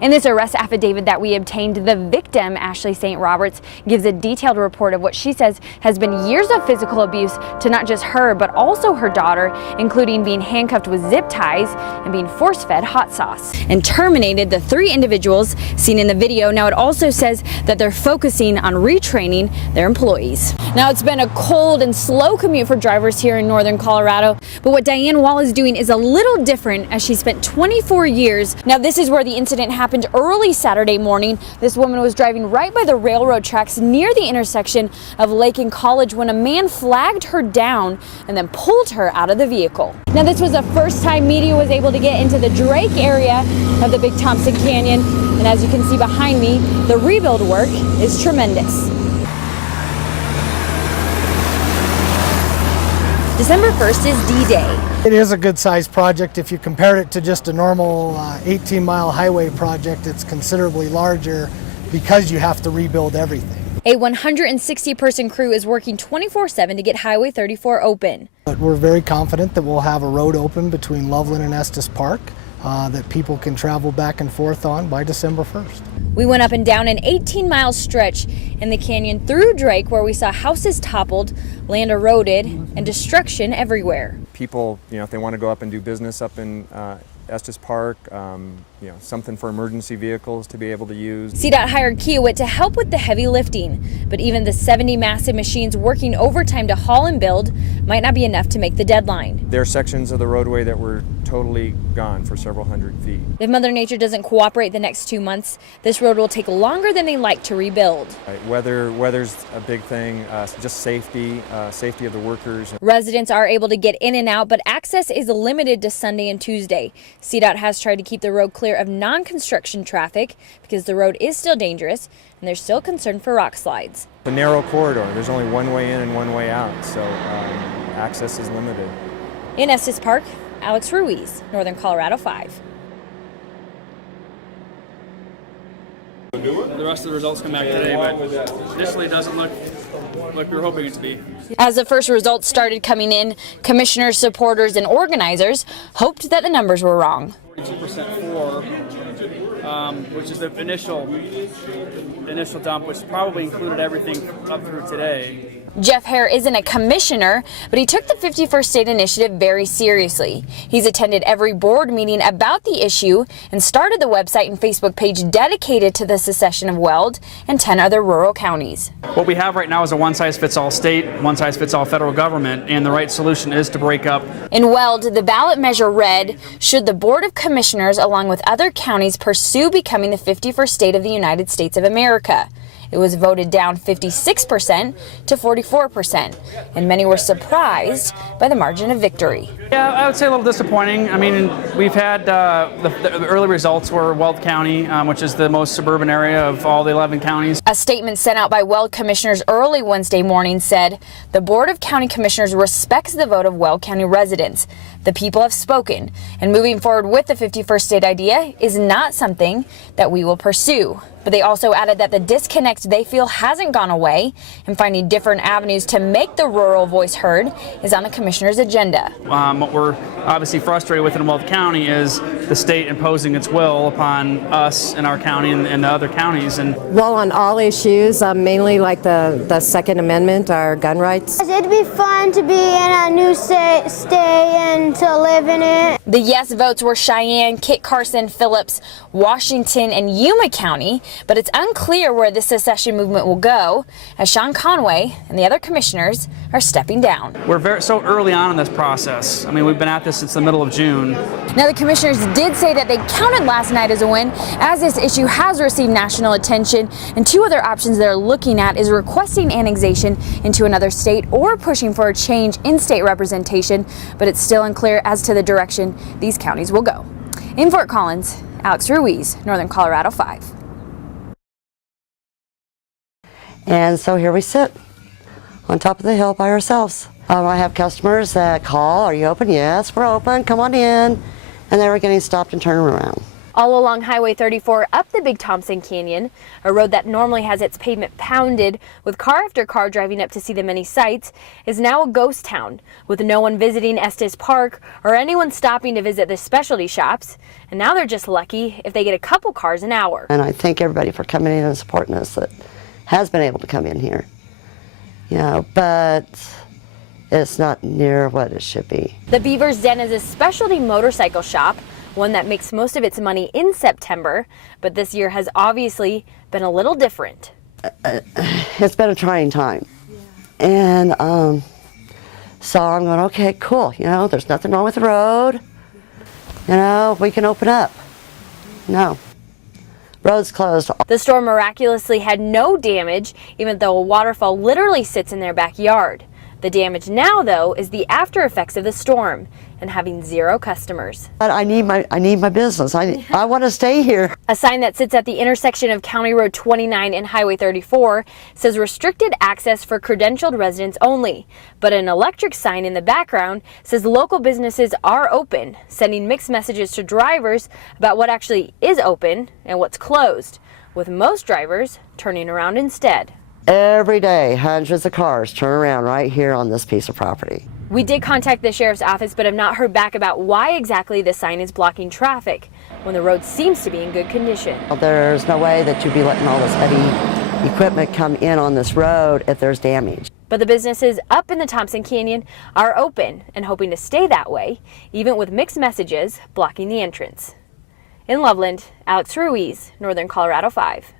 In this arrest affidavit that we obtained, the victim, Ashley St. Roberts, gives a detailed report of what she says has been years of physical abuse to not just her, but also her daughter, including being handcuffed with zip ties and being force-fed hot sauce, and terminated the 3 individuals seen in the video. Now, it also says that they're focusing on retraining their employees. Now, it's been a cold and slow commute for drivers here in northern Colorado, but what Diane Wall is doing is a little different, as she spent 24 years. Now, this is where the incident happened early Saturday morning. This woman was driving right by the railroad tracks near the intersection of Lake and College when a man flagged her down and then pulled her out of the vehicle. Now, this was the first time media was able to get into the Drake area of the Big Thompson Canyon, and as you can see behind me, the rebuild work is tremendous. December 1st is D-Day. It is a good-sized project. If you compare it to just a normal 18-mile highway project, it's considerably larger because you have to rebuild everything. A 160-person crew is working 24/7 to get Highway 34 open. But we're very confident that we'll have a road open between Loveland and Estes Park that people can travel back and forth on by December 1st. We went up and down an 18-mile stretch in the canyon through Drake, where we saw houses toppled, land eroded, and destruction everywhere. People, if they want to go up and do business up in Estes Park, something for emergency vehicles to be able to use. CDOT hired Kiewit to help with the heavy lifting, but even the 70 massive machines working overtime to haul and build might not be enough to make the deadline. There are sections of the roadway that were totally gone for several hundred feet. If Mother Nature doesn't cooperate the next 2 months, this road will take longer than they like to rebuild. Weather's a big thing, just safety of the workers. Residents are able to get in and out, but access is limited to Sunday and Tuesday. CDOT has tried to keep the road clear of non-construction traffic because the road is still dangerous and there's still concern for rock slides. The narrow corridor, there's only one way in and one way out, so access is limited. In Estes Park, Alex Ruiz, Northern Colorado 5. The rest of the results come back today, but initially it doesn't look like we were hoping it to be. As the first results started coming in, commissioners, supporters, and organizers hoped that the numbers were wrong. 42% for, which is the initial dump, which probably included everything up through today. Jeff Hare isn't a commissioner, but he took the 51st State Initiative very seriously. He's attended every board meeting about the issue and started the website and Facebook page dedicated to the secession of Weld and 10 other rural counties. What we have right now is a one-size-fits-all state, one-size-fits-all federal government, and the right solution is to break up. In Weld, the ballot measure read, should the Board of Commissioners, along with other counties, pursue becoming the 51st state of the United States of America? It was voted down 56% to 44%, and many were surprised by the margin of victory. Yeah, I would say a little disappointing. I mean, we've had the early results were Weld County, which is the most suburban area of all the 11 counties. A statement sent out by Weld commissioners early Wednesday morning said, the Board of County Commissioners respects the vote of Weld County residents. The people have spoken, and moving forward with the 51st state idea is not something that we will pursue. But they also added that the disconnect they feel hasn't gone away, and finding different avenues to make the rural voice heard is on the commissioner's agenda. What we're obviously frustrated with in Weld County is the state imposing its will upon us in our county and the other counties. Well, on all issues, mainly like the Second Amendment, our gun rights. It'd be fun to be in a new state and to live in it. The yes votes were Cheyenne, Kit Carson, Phillips, Washington, and Yuma County, but it's unclear where the secession movement will go, as Sean Conway and the other commissioners are stepping down. We're so early on in this process. I mean, we've been at this since the middle of June. Now, the commissioners did say that they counted last night as a win, as this issue has received national attention, and 2 other options they're looking at is requesting annexation into another state or pushing for a change in state representation, but it's still unclear as to the direction these counties will go. In Fort Collins, Alex Ruiz, Northern Colorado 5. And so here we sit on top of the hill by ourselves. I have customers that call, are you open? Yes, we're open, come on in. And they were getting stopped and turned around. All along Highway 34 up the Big Thompson Canyon, a road that normally has its pavement pounded with car after car driving up to see the many sights, is now a ghost town with no one visiting Estes Park or anyone stopping to visit the specialty shops. And now they're just lucky if they get a couple cars an hour. And I thank everybody for coming in and supporting us that has been able to come in here. You know, but it's not near what it should be. The Beaver's Den is a specialty motorcycle shop, one that makes most of its money in September, but this year has obviously been a little different. It's been a trying time. And so I'm going, okay, cool, you know, there's nothing wrong with the road. You know, we can open up. No. Road's closed. The store miraculously had no damage, even though a waterfall literally sits in their backyard. The damage now, though, is the after effects of the storm and having zero customers. But I need my business. I want to stay here. A sign that sits at the intersection of County Road 29 and Highway 34 says restricted access for credentialed residents only. But an electric sign in the background says local businesses are open, sending mixed messages to drivers about what actually is open and what's closed, with most drivers turning around instead. Every day, hundreds of cars turn around right here on this piece of property. We did contact the sheriff's office, but have not heard back about why exactly the sign is blocking traffic when the road seems to be in good condition. There's no way that you'd be letting all this heavy equipment come in on this road if there's damage. But the businesses up in the Thompson Canyon are open and hoping to stay that way, even with mixed messages blocking the entrance. In Loveland, Alex Ruiz, Northern Colorado 5.